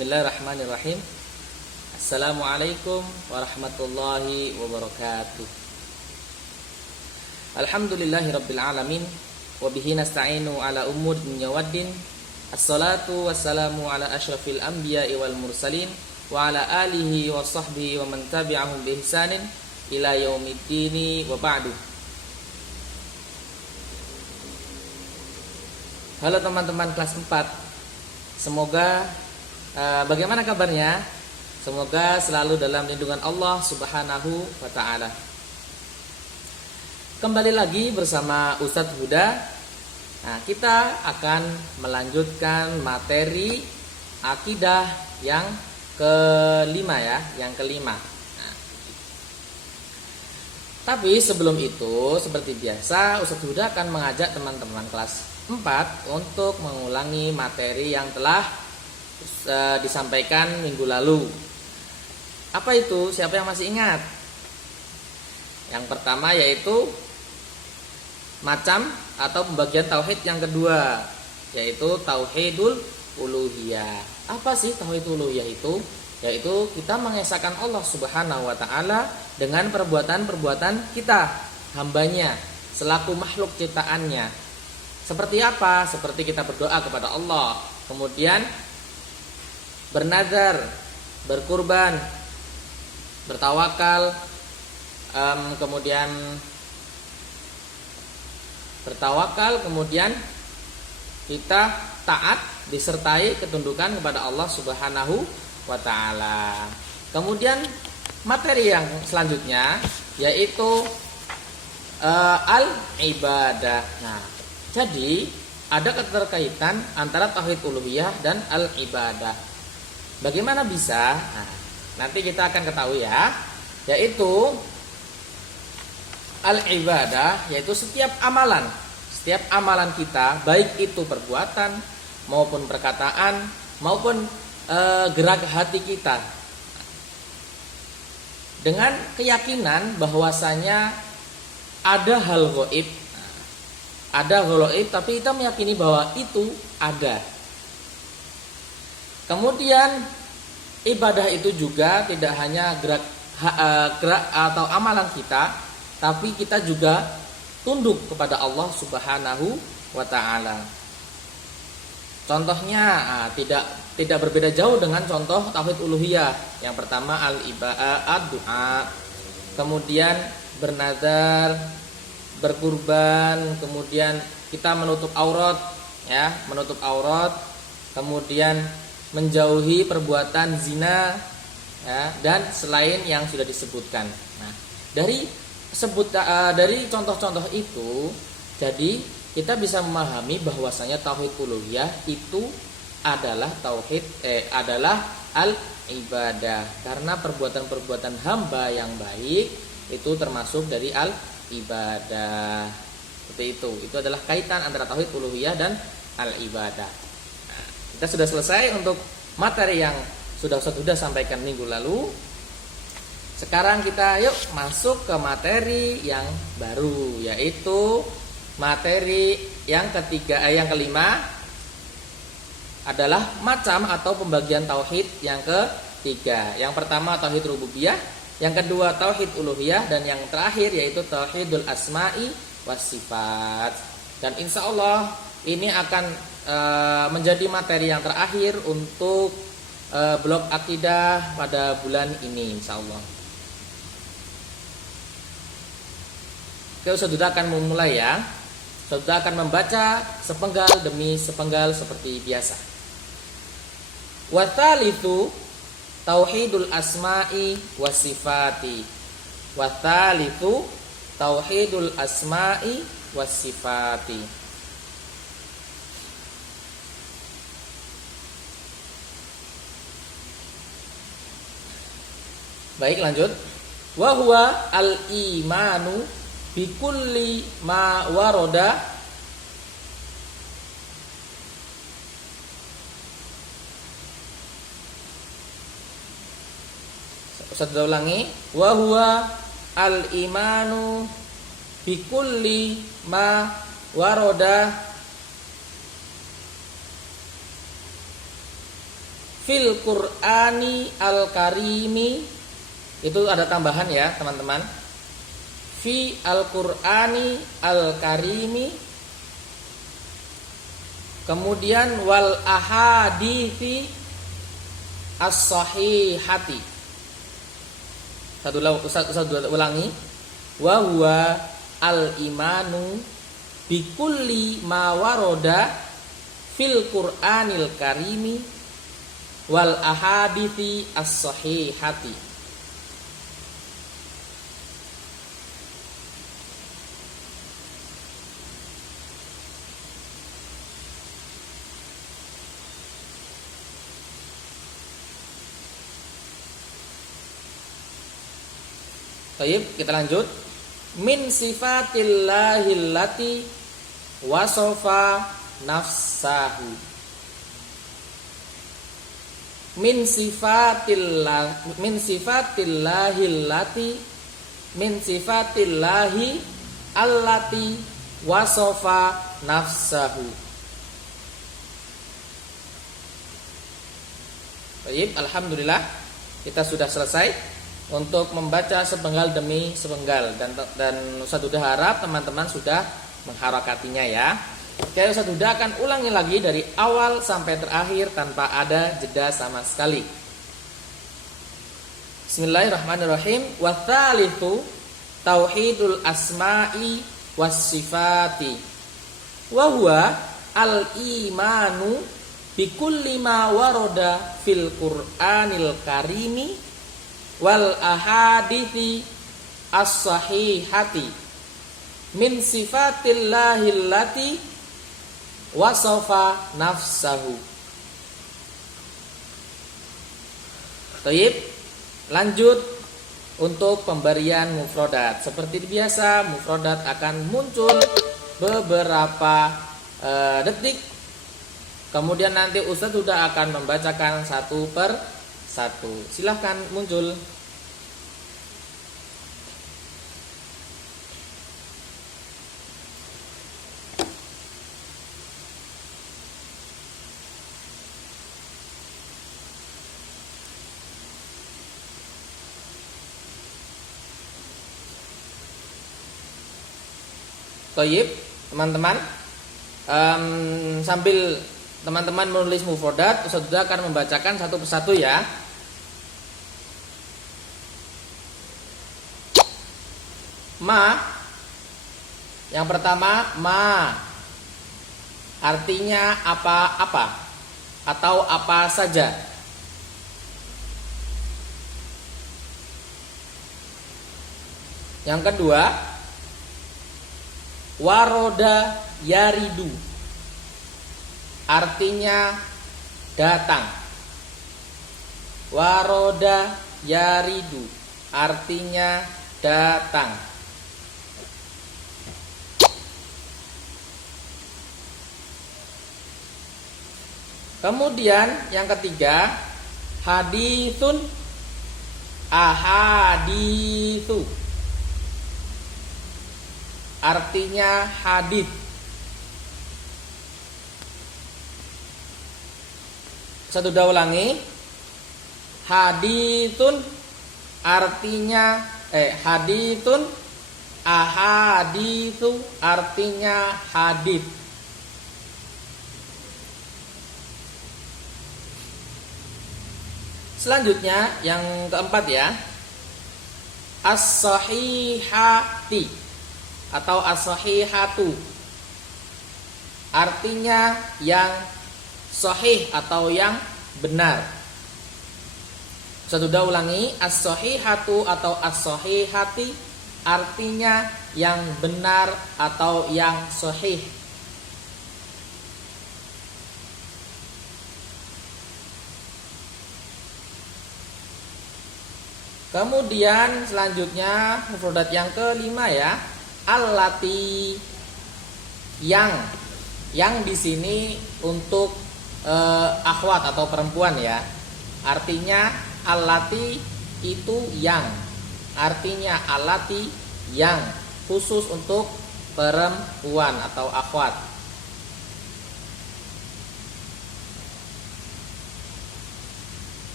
Bismillahirrahmanirrahim. Assalamualaikum warahmatullahi wabarakatuh. Alhamdulillahirabbil alamin wa bihi nasta'inu ala umuri dunya waddin. Assalatu wassalamu ala asyrafil anbiya'i wal mursalin wa ala alihi wa sahbihi wa man tabi'ahum bi ihsanin ila yaumiddin wa ba'du. Halo teman-teman kelas 4. Semoga bagaimana kabarnya? Semoga selalu dalam lindungan Allah Subhanahu wa taala. Kembali lagi bersama Ustadz Huda. Nah, kita akan melanjutkan materi akidah yang kelima ya, yang kelima. Nah, tapi sebelum itu, seperti biasa, Ustadz Huda akan mengajak teman-teman kelas 4 untuk mengulangi materi yang telah disampaikan minggu lalu. Apa itu? Siapa yang masih ingat? Yang pertama yaitu macam atau pembagian tauhid yang kedua, yaitu tauhidul uluhiyah. Apa sih tauhid uluhiyah itu? Yaitu kita mengesahkan Allah Subhanahu wa taala dengan perbuatan-perbuatan kita, hambanya, selaku makhluk ciptaannya. Seperti apa? Seperti kita berdoa kepada Allah, kemudian bernazar, berkurban, bertawakal, kemudian kita taat disertai ketundukan kepada Allah Subhanahu wa taala. Kemudian materi yang selanjutnya yaitu al-ibadah. Nah, jadi ada keterkaitan antara tauhid uluhiyah dan al-ibadah. Bagaimana bisa? Nah, nanti kita akan ketahui ya. Yaitu al-ibadah, yaitu setiap amalan kita, baik itu perbuatan maupun perkataan maupun gerak hati kita, dengan keyakinan bahwasanya ada hal gaib. Ada hal gaib, tapi kita meyakini bahwa itu ada. Kemudian ibadah itu juga tidak hanya gerak atau amalan kita, tapi kita juga tunduk kepada Allah Subhanahu wa taala. Contohnya tidak berbeda jauh dengan contoh tauhid uluhiyah. Yang pertama al-ibadah, doa, kemudian bernazar, berkurban, kemudian kita menutup aurat, kemudian menjauhi perbuatan zina, ya, dan selain yang sudah disebutkan. Nah, dari contoh-contoh itu, jadi kita bisa memahami bahwasanya tauhid uluhiyah itu adalah adalah al-ibadah, karena perbuatan-perbuatan hamba yang baik itu termasuk dari al-ibadah. Seperti itu. Itu adalah kaitan antara tauhid uluhiyah dan al-ibadah. Kita sudah selesai untuk materi yang sudah sampaikan minggu lalu. Sekarang kita yuk masuk ke materi yang baru, yaitu materi yang kelima adalah macam atau pembagian tauhid yang ketiga. Yang pertama tauhid rububiyah, yang kedua tauhid uluhiyah, dan yang terakhir yaitu tauhidul asma'i was sifat. Dan insya Allah ini akan menjadi materi yang terakhir untuk blok akidah pada bulan ini, insya Allah. Oke, Ustadz akan memulai ya. Ustadz akan membaca sepenggal demi sepenggal seperti biasa. Wa tsalitsu tauhidul asma'i was sifati. Wa tsalitsu tauhidul asma'i was sifati. Baik, lanjut. Wa huwa al-imanu bi kulli ma warada Ustaz ulangi. Wa huwa al-imanu bi kulli ma warada fil Qur'ani al-karimi, itu ada tambahan ya teman-teman, fi al-Qur'ani al-karimi, kemudian wal ahadithi as-sahihati. Satu ulangi, wa huwa al-imanu bikulli ma waroda fil Qur'anil karimi wal ahadithi as-sahihati. Baik, kita lanjut. Min sifatillahillati wasofa nafsahu. Min sifatillahi allati wasofa nafsahu. Baik, alhamdulillah kita sudah selesai untuk membaca sepenggal demi sepenggal, dan Ustaz Huda harap teman-teman sudah mengharakatinya ya. Oke, Ustaz Huda akan ulangi lagi dari awal sampai terakhir tanpa ada jeda sama sekali. Bismillahirrahmanirrahim. Wa tsalitsu tauhidul asma'i was sifati. Wa huwa al-imanu bikulli ma warada fil Qur'anil karimi wal ahadithi as-sahihati min sifatillahillati wasofa nafsahu. Baik, lanjut untuk pemberian mufrodat. Seperti biasa, mufrodat akan muncul beberapa detik. Kemudian nanti Ustaz sudah akan membacakan satu per satu. Silahkan muncul. Toyib, teman-teman, sambil teman-teman menulis mufrodat, Ustaz juga akan membacakan satu persatu ya. Ma, yang pertama ma, artinya apa-apa atau apa saja. Yang kedua, waroda yaridu, artinya datang. Waroda yaridu, artinya datang. Kemudian yang ketiga, haditsun ahaditsu, artinya hadits. Satu dah ulangi. Haditsun artinya haditsun ahaditsu, artinya hadits. Selanjutnya yang keempat ya, as-sahihati atau as-sahihatu, artinya yang sahih atau yang benar. Sudah ulangi, as-sahihatu atau as-sahihati, artinya yang benar atau yang sahih. Kemudian selanjutnya mufradat yang kelima ya, allati, yang di sini untuk akhwat atau perempuan ya. Artinya allati itu yang, artinya allati yang, khusus untuk perempuan atau akhwat.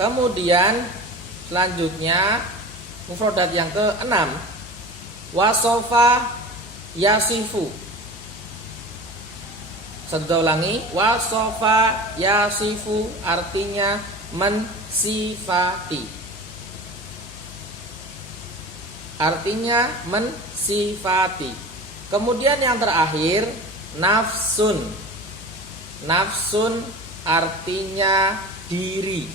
Kemudian selanjutnya mufradat yang ke-6, wasofa yasifu. Saya ulangi, wasofa yasifu artinya mensifati. Artinya mensifati. Kemudian yang terakhir nafsun. Nafsun artinya diri.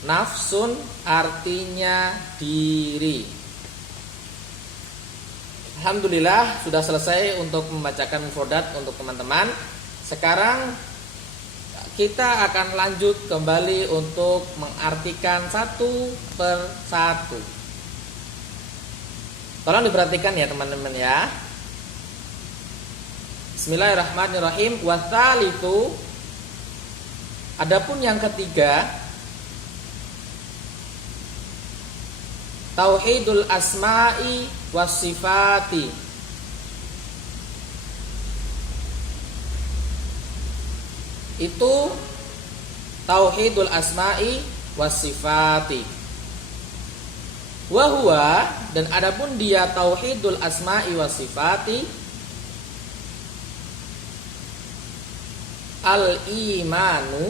Nafsun artinya diri. Alhamdulillah sudah selesai untuk membacakan mufradat untuk teman-teman. Sekarang kita akan lanjut kembali untuk mengartikan satu per satu. Tolong diperhatikan ya teman-teman ya. Bismillahirrahmanirrahim. Watsalitu, adapun yang ketiga, tauhidul asma'i wasifati. Itu tauhidul asma'i wasifati. Wahwa, dan adapun dia tauhidul asma'i wasifati, al-imanu,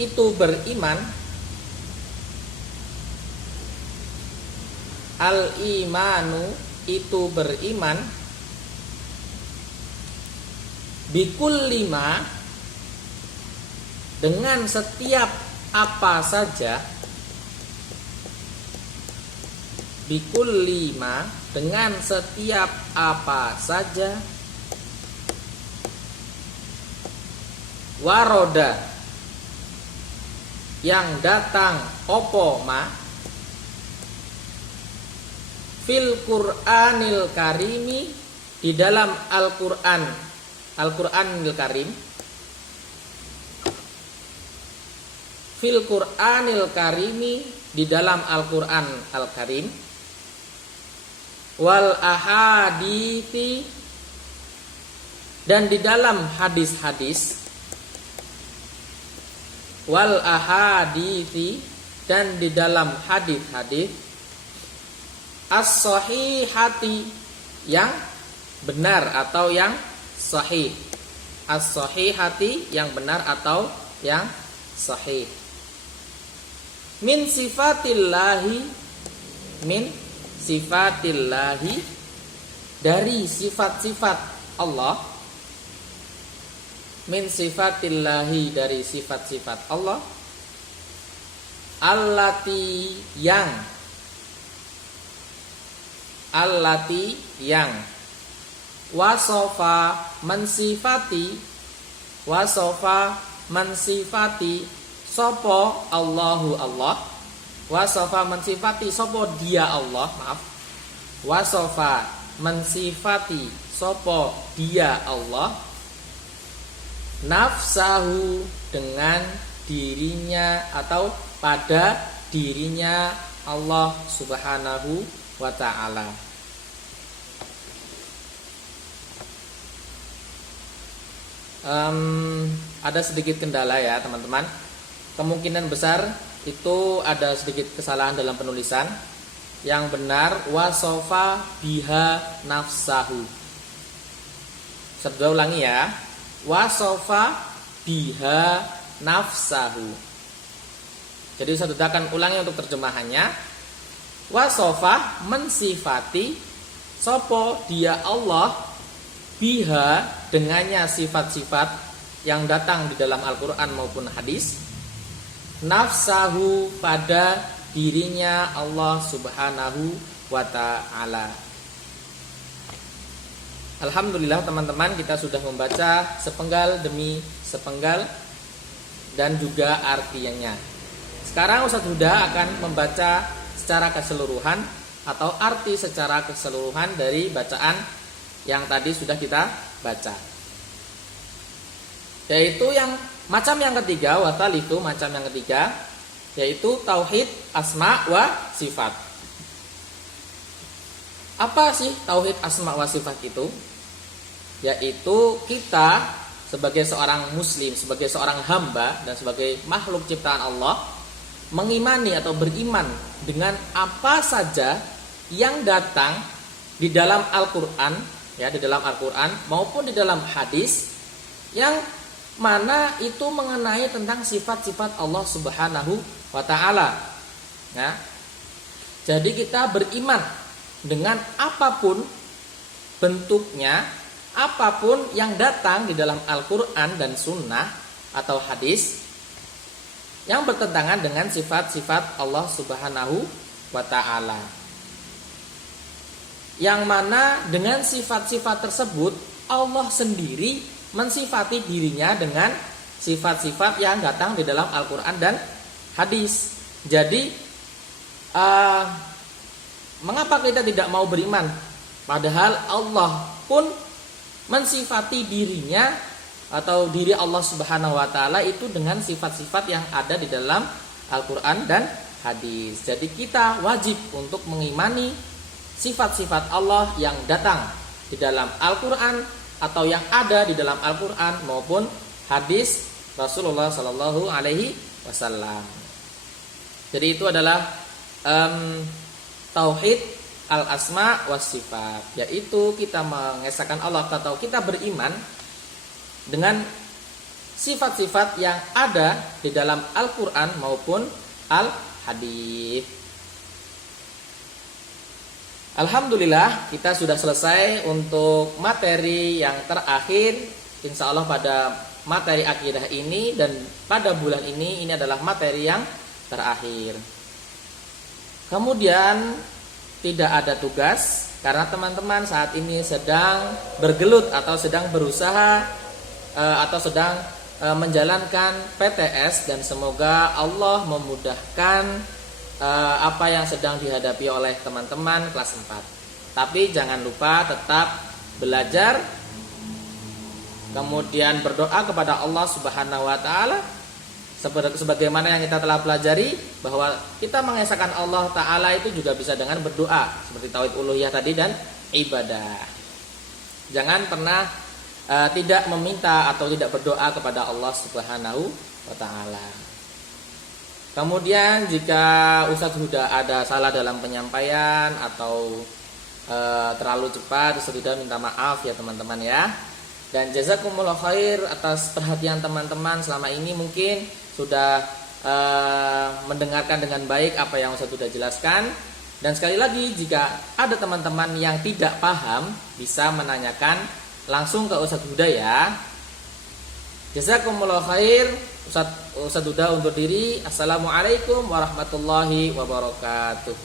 itu beriman. Al-imanu, itu beriman. Bikul lima, dengan setiap apa saja. Bikul lima, dengan setiap apa saja. Waroda, yang datang opo ma. Fil Qur'anil Karimi, di dalam Al-Qur'an, Al-Qur'anil Karim. Fil Qur'anil Karimi, di dalam Al-Qur'an Al-Karim. Wal ahadithi, dan di dalam hadis-hadis. Wal ahadithi, dan di dalam hadis-hadis. As-sahihati, yang benar atau yang sahih. As-sahihati, yang benar atau yang sahih. Min sifatillahi, min sifatillahi, dari sifat-sifat Allah. Min sifatillahi, dari sifat-sifat Allah. Allati, yang. Allati, yang. Wasofa, mensifati. Wasofa, mensifati. Sopo Allahu, Allah. Wasofa, mensifati. Sopo dia Allah, maaf. Wasofa, mensifati. Sopo dia Allah. Nafsahu, dengan dirinya atau pada dirinya Allah subhanahu wa ta'ala. Ada sedikit kendala ya teman-teman. Kemungkinan besar itu ada sedikit kesalahan dalam penulisan. Yang benar wasofa biha nafsahu. Saya ulangi ya. Wasofa biha nafsahu. Jadi saya akan ulangi untuk terjemahannya. Wasofa, mensifati. Sopo, dia Allah. Biha, dengannya sifat-sifat yang datang di dalam Al-Quran maupun hadis. Nafsahu, pada dirinya Allah subhanahu wa ta'ala. Alhamdulillah teman-teman, kita sudah membaca sepenggal demi sepenggal dan juga artinya. Sekarang Ustaz Huda akan membaca secara keseluruhan atau arti secara keseluruhan dari bacaan yang tadi sudah kita baca. Yaitu yang macam yang ketiga, watal itu macam yang ketiga, yaitu tauhid asma wa sifat. Apa sih tauhid asma wa sifat itu? Yaitu kita sebagai seorang muslim, sebagai seorang hamba dan sebagai makhluk ciptaan Allah mengimani atau beriman dengan apa saja yang datang di dalam Al-Qur'an, ya, di dalam Al-Qur'an maupun di dalam hadis yang mana itu mengenai tentang sifat-sifat Allah Subhanahu wa taala. Ya. Jadi kita beriman dengan apapun bentuknya, apapun yang datang di dalam Al-Qur'an dan sunnah atau hadis yang bertentangan dengan sifat-sifat Allah Subhanahu wa taala. Yang mana dengan sifat-sifat tersebut Allah sendiri mensifati dirinya dengan sifat-sifat yang datang di dalam Al-Qur'an dan hadis. Jadi mengapa kita tidak mau beriman? Padahal Allah pun mensifati dirinya atau diri Allah Subhanahu wa taala itu dengan sifat-sifat yang ada di dalam Al-Qur'an dan hadis. Jadi kita wajib untuk mengimani sifat-sifat Allah yang datang di dalam Al-Qur'an atau yang ada di dalam Al-Qur'an maupun hadis Rasulullah Sallallahu Alaihi Wasallam. Jadi itu adalah tauhid al-asma was sifat, yaitu kita mengesahkan Allah atau kita beriman dengan sifat-sifat yang ada di dalam Al-Qur'an maupun al-hadis. Alhamdulillah kita sudah selesai untuk materi yang terakhir. Insya Allah pada materi akidah ini dan pada bulan ini adalah materi yang terakhir. Kemudian tidak ada tugas karena teman-teman saat ini sedang bergelut atau sedang berusaha atau sedang menjalankan PTS dan semoga Allah memudahkan apa yang sedang dihadapi oleh teman-teman kelas 4. Tapi jangan lupa tetap belajar, kemudian berdoa kepada Allah Subhanahu wa taala sebagaimana yang kita telah pelajari bahwa kita mengesahkan Allah taala itu juga bisa dengan berdoa seperti tauhid uluhiyah tadi dan ibadah. Jangan pernah tidak meminta atau tidak berdoa kepada Allah Subhanahu wa taala. Kemudian jika Ustadz Huda ada salah dalam penyampaian atau terlalu cepat, Ustadz Huda minta maaf ya teman-teman ya. Dan jazakumullah khair atas perhatian teman-teman selama ini, mungkin sudah mendengarkan dengan baik apa yang Ustadz Huda jelaskan. Dan sekali lagi jika ada teman-teman yang tidak paham bisa menanyakan langsung ke Ustadz Huda ya. Jazakumullah khair. Ustadz Huda undur diri. Assalamualaikum warahmatullahi wabarakatuh.